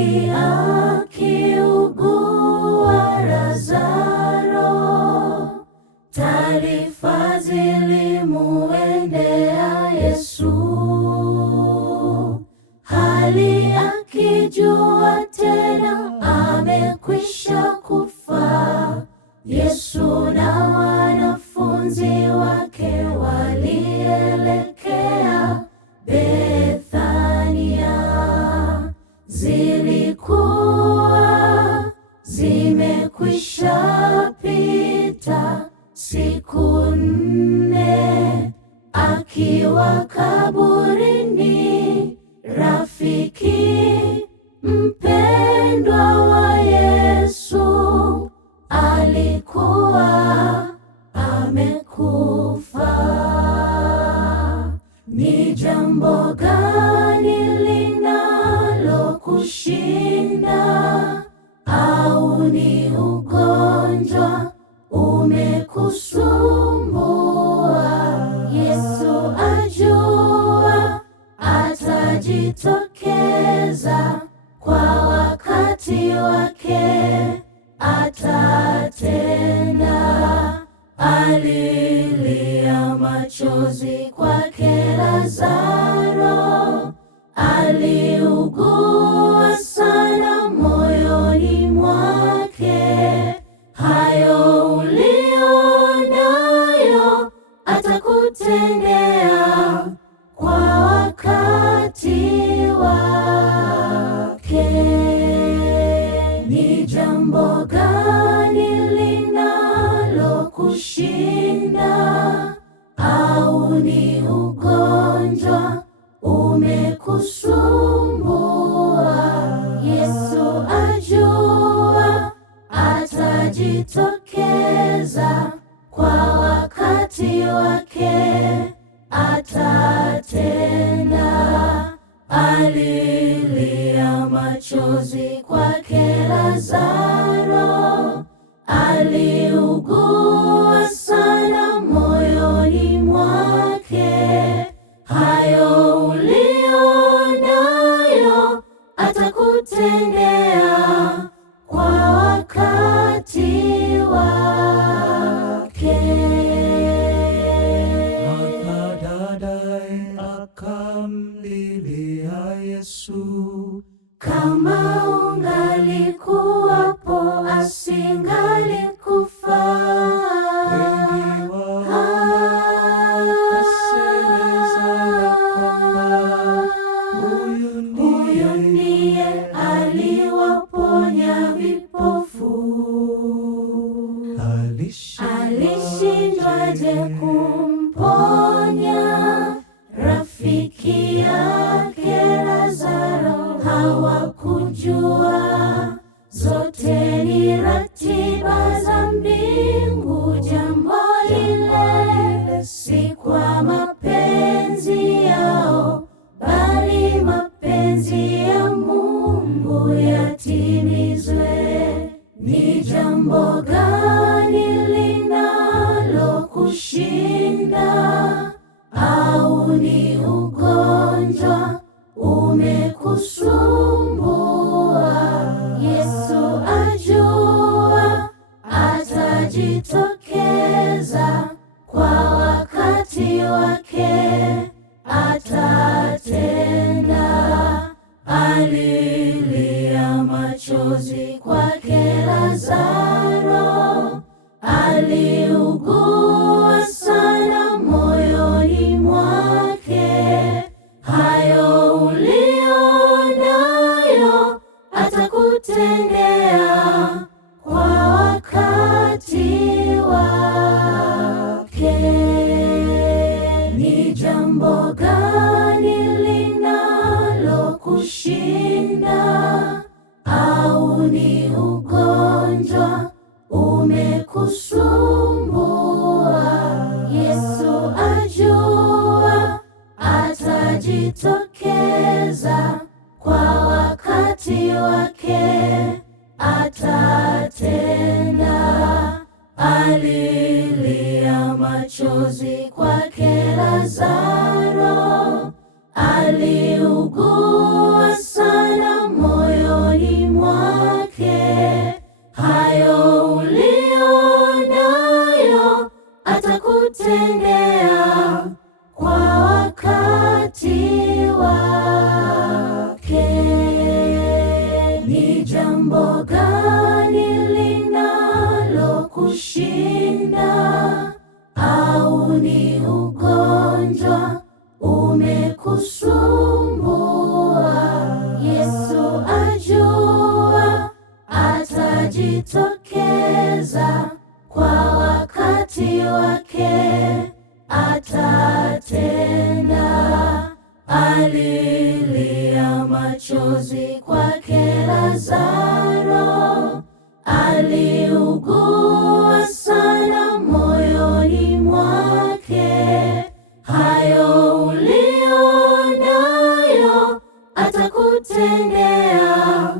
hali akiugua Lazaro, taarifa zilimuendea Yesu, hali akijua tena amekwisha kufa. Yesu na wanafunzi wake walielekea Bethania. Zilikuwa zimekwisha pita siku 4 akiwa kaburini. Rafiki mpendwa wa Yesu alikuwa amekufa. Ni jambo gani linalokushinda? Au ni ugonjwa umekusumbua? Yesu ajua, atajitokeza kwa wakati wake, atatenda. Alilia machozi kwake Lazaro, aliugua sana moyoni mwake. Hayo ulionayo atakutendea kwa wakati wake. Ni jambo gani linalokushinda? Au ni ugonjwa umekusumbua? Yesu ajua, atajitokeza kwa wakati wake, atatenda. Alilia machozi kwake Lazaro, aliugua sana moyoni mwake. Hayo ulionayo atakutendea kwa wakati wake. Martha dadaye akamlilia Yesu, kama ungalikuwapo asingalikufa. wengi wakasemezana kwamba Huyu ndiye aliwaponya vipofu. Alishindwaje kumponya rafiki yake Lazaro? Hawakujua zote ni ratiba za mbingu. Jambo lile si kwa mapenzi yao, bali mapenzi ya Mungu yatimizwe. Ni jambo gani linalokushinda? Au ni ugonjwa umekusumbua? Yesu ajua, atajitokeza kwa wakati wake, atatenda. Alilia machozi kwake Lazaro, aliugua sana moyoni mwake. Hayo ulionayo atakutendea kwa wakati wake. Ni jambo gani linalokushinda? Au ni ugonjwa umekusumbua? Yesu ajua, atajitokeza kwa wakati wake, atatenda. Alilia machozi kwake Lazaro, aliugua sana moyoni atajitokeza kwa wakati wake, atatenda. Alilia machozi kwake Lazaro, aliugua sana moyoni mwake. Hayo ulionayo atakutendea,